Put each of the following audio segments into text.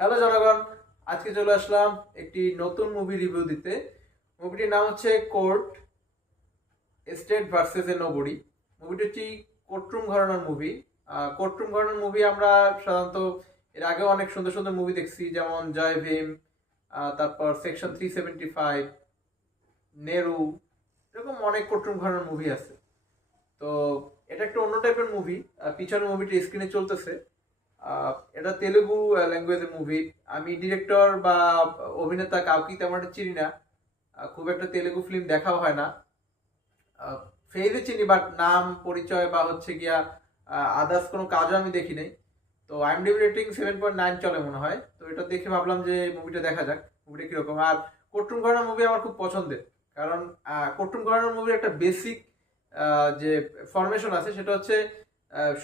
Hello জনগণ, আজকে চলে আসলাম একটি নতুন মুভি রিভিউ দিতে। মুভিটির নাম হচ্ছে কোর্ট স্টেট ভার্সেস এ নোবডি। মুভিটি হচ্ছে কোর্টরুম ঘরানার মুভি। কোর্টরুম ঘরানার মুভি আমরা সাধারণত এর আগে অনেক সুন্দর সুন্দর মুভি দেখছি, যেমন জয় ভীম, তারপর সেকশন 375, নেরু, এরকম অনেক কোর্টরুম ঘরানার মুভি আছে। তো এটা একটা অন্য টাইপের মুভি। পিছনের মুভিটি স্ক্রিনে চলতেছে। এটা তেলুগু ল্যাঙ্গুয়েজের মুভি। আমি ডিরেক্টর বা অভিনেতা কাউকে তেমন একটা চিনি না। খুব একটা তেলুগু ফিল্ম দেখাও হয় না। ফেজে চিনি, বাট নাম পরিচয় বা হচ্ছে গিয়া আদার্স কোনো কাজও আমি দেখি নাই। তো আইএমডিবি রেটিং 7.9 চলে মনে হয়। তো এটা দেখে ভাবলাম যে মুভিটা দেখা যাক, মুভিটা কিরকম। আর কোর্টরুম ঘরানার মুভি আমার খুব পছন্দের, কারণ কোর্টরুম ঘরানার মুভির একটা বেসিক যে ফরমেশন আছে সেটা হচ্ছে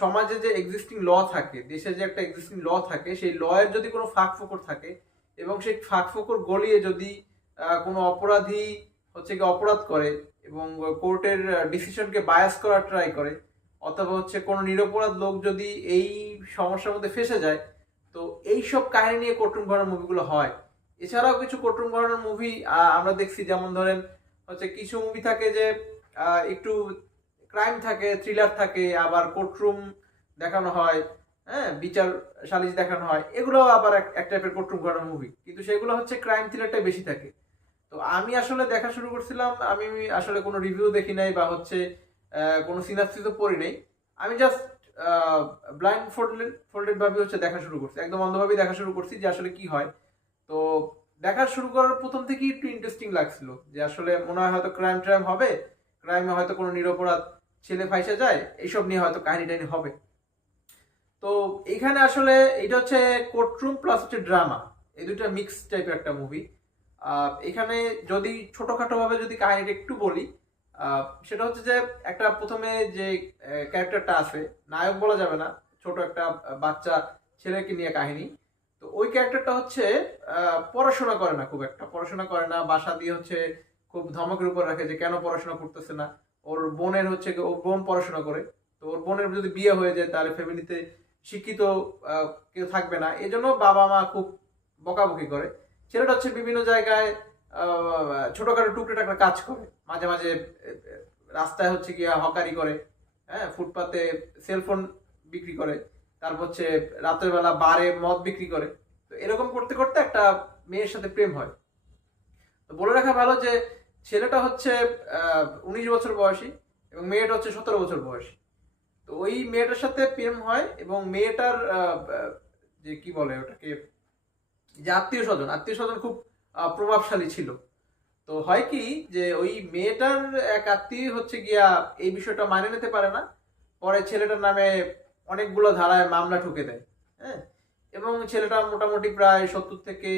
সমাজে যে এক্সিস্টিং ল থাকে, দেশে যে একটা এক্সিস্টিং ল থাকে, সেই ল এর যদি কোনো ফাঁক ফোকর থাকে এবং সেই ফাঁক ফোকর গলিয়ে যদি কোনো অপরাধী হচ্ছে কি অপরাধ করে এবং কোর্টের ডিসিশনকে বায়াস করার ট্রাই করে, অথবা হচ্ছে কোনো নিরপরাধ লোক যদি এই সমস্যার মধ্যে ফেসে যায়, তো এই সব কাহিনী নিয়ে কোর্টরুম ঘরানার মুভিগুলো হয়। এছাড়াও কিছু কোর্টরুম ঘরানার মুভি আমরা দেখছি, যেমন ধরেন হচ্ছে কিছু মুভি থাকে যে একটু ক্রাইম থাকে, থ্রিলার থাকে, আবার কোর্টরুম দেখানো হয়, হ্যাঁ, বিচার সালিশ দেখানো হয়, এগুলো আবার এক টাইপের কোর্টরুম ঘরানার মুভি, কিন্তু সেগুলো হচ্ছে ক্রাইম থ্রিলারটাই বেশি থাকে। তো আমি আসলে দেখা শুরু করছিলাম, আমি আসলে কোনো রিভিউ দেখি নাই বা হচ্ছে কোনো সিনাপসিসও পড়ি নাই। আমি জাস্ট ব্লাইন্ড ফোল্ডেড ভাবে হচ্ছে দেখা শুরু করছি, একদম অন্ধভাবে দেখা শুরু করছি যে আসলে কি হয়। তো দেখা শুরু করার প্রথম থেকেই একটু ইন্টারেস্টিং লাগছিল যে আসলে মনে হয় হয়তো ক্রাইম ট্রাইম হবে, ক্রাইমে হয়তো কোনো নিরপরাধ ছেলে ফাইসা যায়, এইসব নিয়ে হয়তো কাহিনী টাহিনী হবে। তো এখানে আসলে এটা হচ্ছে কোর্টরুম প্লাস হচ্ছে ড্রামা, এই দুটো মিক্স টাইপের একটা মুভি। এখানে যদি ছোটখাটো ভাবে যদি কাহিনীটা একটু বলি, সেটা হচ্ছে যে একটা প্রথমে যে ক্যারেক্টারটা আছে, নায়ক বলা যাবে না, ছোট একটা বাচ্চা ছেলেকে নিয়ে কাহিনী। তো ওই ক্যারেক্টারটা হচ্ছে পড়াশোনা করে না, খুব একটা পড়াশোনা করে না, বাসা দিয়ে হচ্ছে খুব ধমকের উপর রাখে যে কেন পড়াশোনা করতেছে না। ওর বোনের হচ্ছে ওর বোন পড়াশোনা করে, তো ওর বোনের যদি বিয়ে হয়ে যায় তাহলে ফ্যামিলিতে শিক্ষিত কেউ থাকবে না, এজন্য বাবা মা খুব বকাবকি করে। ছেলেটা হচ্ছে বিভিন্ন জায়গায় ছোটখাটো টুকটাক কাজ করে, মাঝে মাঝে রাস্তায় হচ্ছে গিয়া হকারি করে, হ্যাঁ, ফুটপাতে সেলফোন বিক্রি করে, তারপর হচ্ছে রাতের বেলা বারে মদ বিক্রি করে। তো এরকম করতে করতে একটা মেয়ের সাথে প্রেম হয়। তো বলে রাখা ভালো যে ছেলেটা হচ্ছে 19 বছর বয়সী এবং মেয়েটা হচ্ছে 17 বছর বয়সী। তো ওই মেয়েটার সাথে প্রেম হয় এবং মেয়েটার যে কি বলে ওটাকে, যে আত্মীয় স্বজন খুব প্রভাবশালী ছিল। তো হয় কি যে ওই মেয়েটার এক আত্মীয় হচ্ছে গিয়া এই বিষয়টা মানে নিতে পারে না, পরে ছেলেটার নামে অনেকগুলো ধারায় মামলা ঠুকে দেয়, হ্যাঁ, এবং ছেলেটা মোটামুটি প্রায় 70 থেকে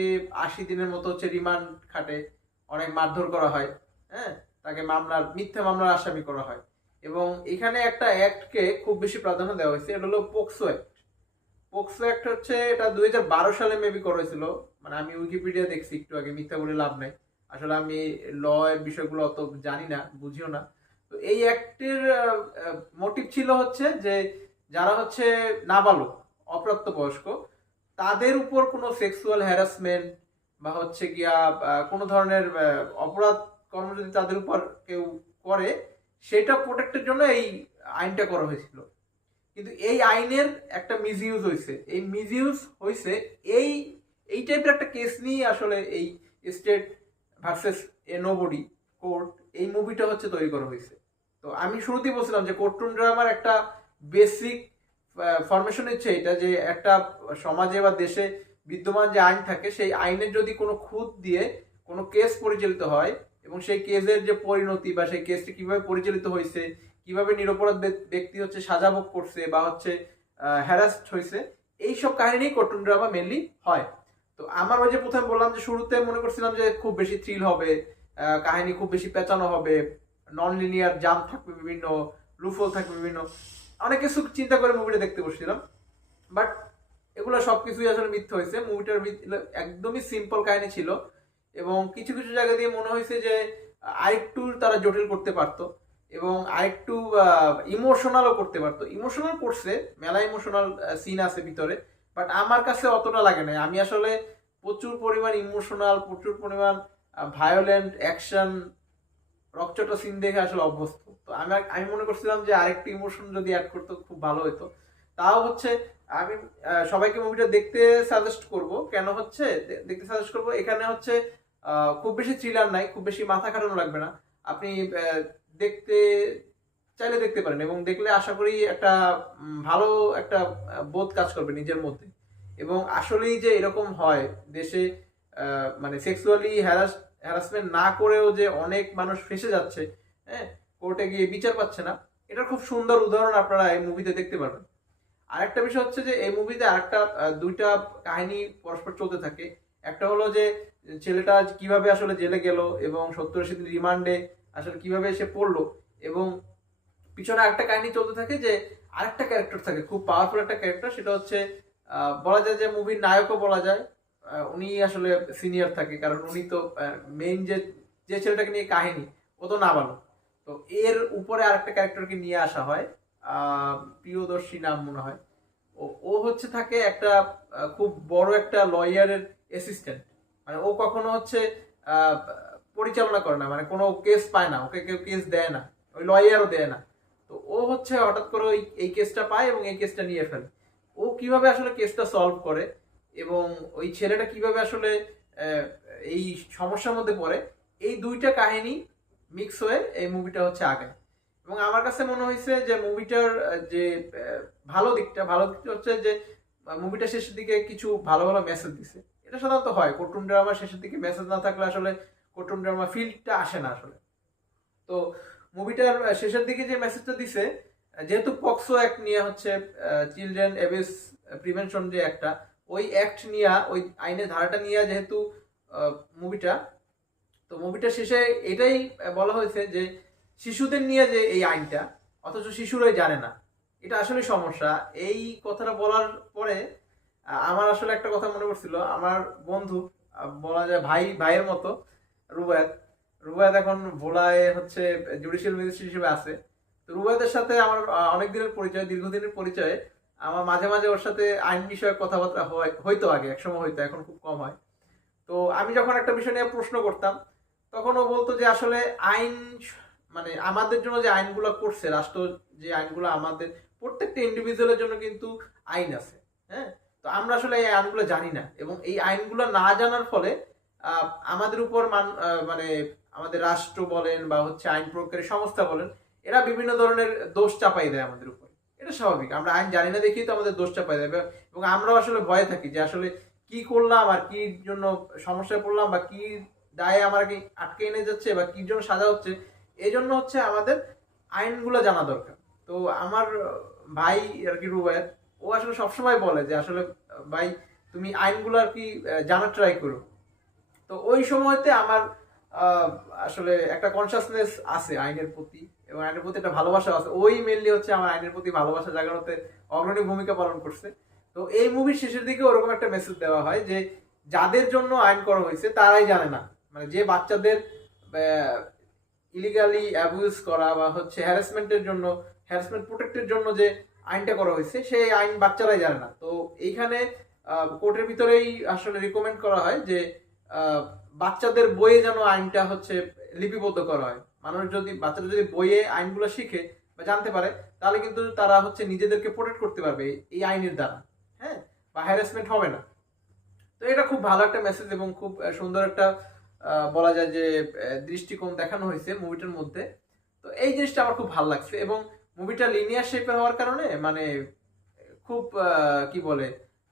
80 দিনের মতো হচ্ছে রিমান্ড খাটে, অনেক মারধর করা হয়, হ্যাঁ, তাকে মিথ্যা মামলার আসামি করা হয়। এবং এখানে একটা অ্যাক্টকে খুব বেশি প্রাধান্য দেওয়া হয়েছে, এটা হলো পোক্সো অ্যাক্ট। পোক্সো অ্যাক্ট হচ্ছে এটা 2012 সালে মেবি করা হয়েছিল, মানে আমি উইকিপিডিয়া দেখছি একটু আগে, মিথ্যা বলে লাভ নাই, আসলে আমি ল এর বিষয়গুলো অত জানি না, বুঝিও না। তো এই অ্যাক্টের মোটিভ ছিল হচ্ছে যে যারা হচ্ছে নাবালক, অপ্রাপ্তবয়স্ক, তাদের উপর কোনো সেক্সুয়াল হ্যারাসমেন্ট বা হচ্ছে গিয়া কোনো ধরনের অপরাধ কর্ম যদি তাদের উপর কেউ করে, সেটা প্রোটেক্টের জন্য এই আইনটা করা হয়েছিল। কিন্তু এই আইনের একটা মিসইউজ হয়েছে, এই মিসইউজ হয়েছে এই এই টাইপের একটা কেস নিয়ে আসলে এই স্টেট ভার্সেস এ নোবডি কোর্ট, এই মুভিটা হচ্ছে তৈরি করা হয়েছে। তো আমি শুরুতেই বলছিলাম যে কোর্টরুম ড্রামার একটা বেসিক ফরমেশন হচ্ছে এটা, যে একটা সমাজে বা দেশে বিদ্যমান যে আইন থাকে, সেই আইনের যদি কোনো খুঁত দিয়ে কোনো কেস পরিচালিত হয় এবং সেই কেসের যে পরিণতি বা সেই কেসটি কিভাবে পরিচালিত হয়েছে, কিভাবে নিরপরাধ ব্যক্তি হচ্ছে সাজা ভোগ করছে বা হচ্ছে হ্যারাস্ট হয়েছে, এইসব কাহিনী কোর্টরুম ড্রামা মেনলি হয়। তো আমার ওই যে প্রথমে বললাম যে শুরুতে মনে করছিলাম যে খুব বেশি থ্রিল হবে, কাহিনী খুব বেশি পেঁচানো হবে, নন লিনিয়ার জাম থাকবে বিভিন্ন, লুফল থাকবে বিভিন্ন, অনেক কিছু চিন্তা করে মুভিটা দেখতে বসছিলাম। বাট এগুলো সবকিছুই আসলে মিথ্যা হয়েছে। মুভিটার একদমই সিম্পল কাহিনী ছিল এবং কিছু কিছু জায়গা দিয়ে মনে হয়েছে যে আরেকটু তারা জটিল করতে পারতো এবং আরেকটু ইমোশনালও করতে পারতো। ইমোশনাল করছে, মেলা ইমোশনাল সিন আছে ভিতরে, বাট আমার কাছে অতটা লাগে না। আমি আসলে প্রচুর পরিমাণ ইমোশনাল, প্রচুর পরিমাণ ভায়োলেন্ট অ্যাকশন, রকচটা সিন দেখে আসলে অভ্যস্ত। তো আমি মনে করছিলাম যে আরেকটি ইমোশন যদি অ্যাড করতো খুব ভালো হতো। তাও হচ্ছে আমি সবাইকে মুভিটা দেখতে সাজেস্ট করব। কেন হচ্ছে দেখতে সাজেস্ট করব, এখানে হচ্ছে খুব বেশি থ্রিলার নাই, খুব বেশি মাথা খাটানো লাগবে না। আপনি দেখতে চাইলে দেখতে পারেন, এবং দেখলে আশা করি একটা ভালো একটা বোধ কাজ করবে নিজের মধ্যে। এবং আসলেই যে এরকম হয় দেশে, মানে সেক্সুয়ালি হ্যারাসমেন্ট না করেও যে অনেক মানুষ ফেসে যাচ্ছে, হ্যাঁ, কোর্টে গিয়ে বিচার পাচ্ছে না, এটার খুব সুন্দর উদাহরণ আপনারা এই মুভিতে দেখতে পারবেন। আরেকটা বিষয় হচ্ছে যে এই মুভিতে আরেকটা দুইটা কাহিনী পরস্পর চলতে থাকে। একটা হলো যে ছেলেটা কিভাবে আসলে জেলে গেল এবং 70-80 দিন রিমান্ডে আসলে কিভাবে এসে পড়লো, এবং পিছনে আরেকটা কাহিনী চলতে থাকে যে আরেকটা ক্যারেক্টার থাকে, খুব পাওয়ারফুল একটা ক্যারেক্টার। সেটা হচ্ছে বলা যায় যে মুভির নায়কও বলা যায়। উনি আসলে সিনিয়র থাকে, কারণ উনি তো মেইন যে যে ছেলেটাকে নিয়ে কাহিনী, ও তো নাবালক। তো এর উপরে আরেকটা ক্যারেক্টারকে নিয়ে আসা হয়, প্রিয়দর্শী নাম মনে হয়। ও ও হচ্ছে থাকে একটা খুব বড় একটা লয়ারের অ্যাসিস্ট্যান্ট। মানে ও কখনো হচ্ছে আহ, পরিচালনা করে না, মানে কোনো কেস পায় না, ওকে কেউ কেস দেয় না, ওই লয়ারও দেয় না। তো ও হচ্ছে হঠাৎ করে ওই এই কেসটা পায় এবং এই কেসটা নিয়ে ফেলে। ও কিভাবে আসলে কেসটা সলভ করে এবং ওই ছেলেটা কিভাবে আসলে আহ, এই সমস্যার মধ্যে পড়ে, এই দুইটা কাহিনী মিক্স হয়ে এই মুভিটা হচ্ছে আগে। এবং আমার কাছে মনে হয়েছে যে মুভিটার যে ভালো দিকটা হচ্ছে যে মুভিটা শেষের দিকে কিছু ভালো ভালো মেসেজ দিছে। এটা সাধারণত হয় কোর্টরুম ড্রামার শেষের দিকে মেসেজ না থাকলে আসলে কোর্টরুম ড্রামা ফিলটা আসে না আসলে। তো মুভিটার শেষের দিকে যে মেসেজটা দিছে, যেহেতু পক্সো অ্যাক্ট নিয়ে হচ্ছে, চিলড্রেন অ্যাবিউস প্রিভেনশন যে একটা, ওই অ্যাক্ট নিয়ে, ওই আইনের ধারাটা নিয়ে যেহেতু মুভিটা, তো মুভিটার শেষে এটাই বলা হয়েছে যে শিশুদের নিয়ে যে এই আইনটা, অথচ শিশুরাই জানে না, এটা আসলে সমস্যা। এই কথাটা বলার পরে আমার আসলে একটা কথা মনে পড়ছিল। আমার বন্ধু, বলা যায় ভাইয়ের মতো, রুবায়েত। রুবায়েত এখন ভোলায় হচ্ছে জুডিশিয়াল ম্যাজিস্ট্রেট হিসেবে আছে। তো রুবায়েতের সাথে আমার অনেক দিনের পরিচয়, দীর্ঘদিনের পরিচয়। আমার মাঝে মাঝে ওর সাথে আইন বিষয়ক কথাবার্তা হয়তো, আগে একসময় হয়তো, এখন খুব কম হয়। তো আমি যখন একটা বিষয় নিয়ে প্রশ্ন করতাম, তখন ও বলতো যে আসলে আইন, মানে আমাদের জন্য যে আইনগুলো করছে রাষ্ট্র, যে আইনগুলো আমাদের প্রত্যেকটা ইন্ডিভিজুয়ালের জন্য কিন্তু আইন আছে, হ্যাঁ। তো আমরা আসলে এই আইনগুলো জানি না, এবং এই আইনগুলো না জানার ফলে আমাদের উপর মানে আমাদের রাষ্ট্র বলেন বা হচ্ছে আইন প্রয়োগকারী সংস্থা বলেন, এরা বিভিন্ন ধরনের দোষ চাপাই দেয় আমাদের উপর। এটা স্বাভাবিক, আমরা আইন জানি না দেখি তো আমাদের দোষ চাপাই দেবে, এবং আমরাও আসলে ভয়ে থাকি যে আসলে কি করলাম আর কি জন্য সমস্যায় পড়লাম, বা কি দায়ে আমাকে আটকে এনে যাচ্ছে, বা কি জন্য সাজা হচ্ছে। এই জন্য হচ্ছে আমাদের আইনগুলো জানা দরকার। তো আমার ভাই আর কি রুবায়ের, ও আসলে সবসময় বলে যে আসলে ভাই তুমি আইনগুলো আর কি জানার ট্রাই করো। তো ওই সময়তে আমার আসলে একটা কনসাসনেস আছে আইনের প্রতি, এবং আইনের প্রতি একটা ভালোবাসা আছে। ওই মেনলি হচ্ছে আমার আইনের প্রতি ভালোবাসা জাগানোতে অগ্রণী ভূমিকা পালন করছে। তো এই মুভির শেষের দিকে ওরকম একটা মেসেজ দেওয়া হয় যে যাদের জন্য আইন করা হয়েছে তারাই জানে না, মানে যে বাচ্চাদের ইলিগালি অ্যাবিউজ করা বা হচ্ছে হ্যারাসমেন্ট প্রোটেক্টের জন্য যে আইনটা করা হয়েছে, সেই আইন বাচ্চারাই জানে না। তো এইখানে কোর্টের ভিতরেই আসলে রিকমেন্ড করা হয় যে বাচ্চাদের বইয়ে যেন আইনটা হচ্ছে লিপিবদ্ধ করা হয়। বাচ্চারা যদি বইয়ে আইনগুলো শিখে বা জানতে পারে, তাহলে কিন্তু তারা হচ্ছে নিজেদেরকে প্রোটেক্ট করতে পারবে এই আইনের দ্বারা, হ্যাঁ, বা হ্যারাসমেন্ট হবে না। তো এটা খুব ভালো একটা মেসেজ এবং খুব সুন্দর একটা বলা যায় যে দৃষ্টিকোণ দেখানো হয়েছে মুভিটার মধ্যে। তো এই জিনিসটা আমার খুব ভালো লাগছে, এবং মুভিটা লিনিয়ার শেপের হওয়ার কারণে মানে খুব কি বলে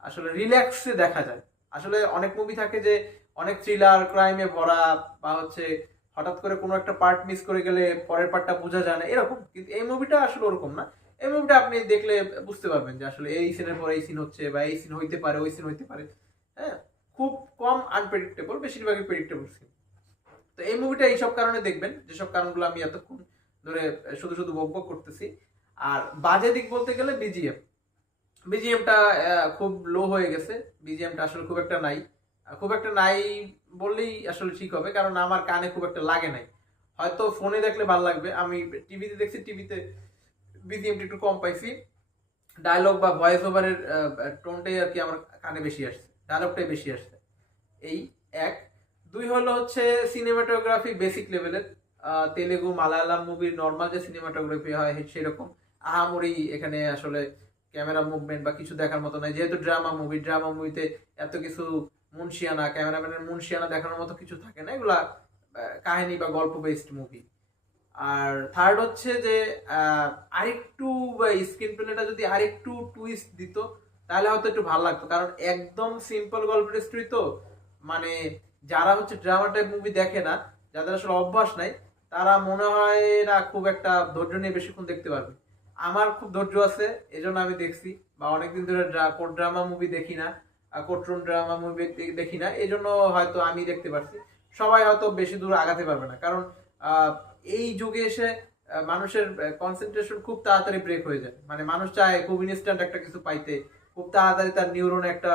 আসলে রিল্যাক্সে দেখা যায়। আসলে অনেক মুভি থাকে যে অনেক থ্রিলার ক্রাইমে ভরা, বা হচ্ছে হঠাৎ করে কোনো একটা পার্ট মিস করে গেলে পরের পার্টটা বোঝা যায় না এরকম, কিন্তু এই মুভিটা আসলে ওরকম না। এই মুভিটা আপনি দেখলে বুঝতে পারবেন যে আসলে এই সিনের পরে এই সিন হচ্ছে, বা এই সিন হইতে পারে, ওই সিন হইতে পারে, হ্যাঁ। খুব কম আনপ্রেডিক্টেবল, বেশিরভাগই প্রেডিক্টেবল সিন। তো এই মুভিটা এইসব কারণে দেখবেন, যেসব কারণগুলো আমি এতক্ষণ ধরে শুধু শুধু বকবক করতেছি। আর বাজে দিক বলতে গেলে বিজিএমটা খুব লো হয়ে গেছে। বিজিএমটা আসলে খুব একটা নাই বললেই আসলে ঠিক হবে, কারণ আমার কানে খুব একটা লাগে নাই। হয়তো ফোনে দেখলে ভালো লাগবে, আমি টিভিতে দেখছি, টিভিতে বিজিএমটা একটু কম পাইছি। ডায়লগ বা ভয়েস ওভারের টোনটাই আর কি আমার কানে বেশি আসছে, ডায়লগটাই বেশি আসছে। এই এক। দুই হলো হচ্ছে সিনেমাটোগ্রাফি বেসিক লেভেলের, তেলেগু মালায়ালাম মুভির নর্মাল যে সিনেমাটোগ্রাফি হয় সেরকম আহামরি এখানে আসলে ক্যামেরা মুভমেন্ট বা কিছু দেখার মতো নয়, যেহেতু ড্রামা মুভিতে এত কিছু মুনশিয়ানা, ক্যামেরাম্যানের মুনশিয়ানা দেখানোর মতো কিছু থাকে না, এগুলা কাহিনী বা গল্প বেসড মুভি। আর থার্ড হচ্ছে যে আহ, আরেকটু স্ক্রিন প্লেটা যদি আরেকটু টুইস্ট দিত তাহলে হয়তো একটু ভালো লাগতো, কারণ একদম সিম্পল গল্পের স্টোরি তো, মানে যারা হচ্ছে ড্রামা টাইপ মুভি দেখে না, যাদের আসলে অভ্যাস নাই, তারা মনে হয় না খুব একটা ধৈর্য নিয়ে বেশিক্ষণ দেখতে পারবে। আমার খুব ধৈর্য আছে, এজন্য আমি দেখছি, বা অনেকদিন ধরে কোর্ট ড্রামা মুভি দেখি না, কোর্টরুম ড্রামা মুভি দেখি না, এই জন্য হয়তো আমি দেখতে পারছি। সবাই হয়তো বেশি দূর আগাতে পারবে না, কারণ আহ, এই যুগে এসে মানুষের কনসেন্ট্রেশন খুব তাড়াতাড়ি ব্রেক হয়ে যায়, মানে মানুষ চায় খুব ইনস্ট্যান্ট একটা কিছু পাইতে, খুব তাড়াতাড়ি তার নিউরনে একটা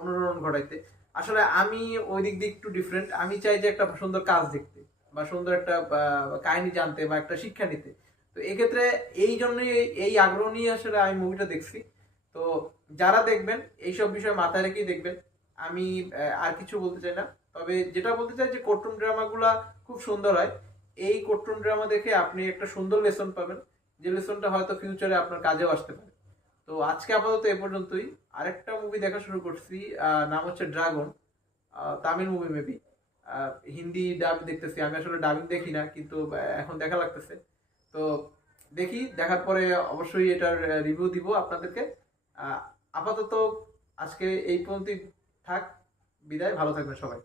অনুরণন ঘটাইতে। আসলে আমি ওই দিক দিয়ে একটু ডিফারেন্ট, আমি চাই যে একটা সুন্দর কাজ দেখতে, বা সুন্দর একটা কাহিনী জানতে, বা একটা শিক্ষা নিতে। তো এক্ষেত্রে এই জন্যই এই আগ্রহ নিয়ে আসলে আমি মুভিটা দেখছি। তো যারা দেখবেন এইসব বিষয় মাথায় রেখেই দেখবেন, আমি আর কিছু বলতে চাই না। তবে যেটা বলতে চাই যে কোর্টরুম ড্রামাগুলা খুব সুন্দর হয়। এই কোর্টরুম ড্রামা দেখে আপনি একটা সুন্দর লেসন পাবেন, যে লেসনটা হয়তো ফিউচারে আপনার কাজেও আসতে পারে। তো আজকে আপাতত এ পর্যন্তই। আরেকটা মুভি দেখা শুরু করছি, নাম হচ্ছে dragon, Tamil movie maybe. Hindi ডাব দেখতেছি, আমি আসলে ডাবিং দেখি না, কিন্তু এখন দেখা লাগতেছে। তো দেখি, দেখার পরে অবশ্যই এটার রিভিউ দিব আপনাদেরকে। আপাতত আজকে এই পর্যন্তই থাক, বিদায়, ভালো থাকবেন সবাই।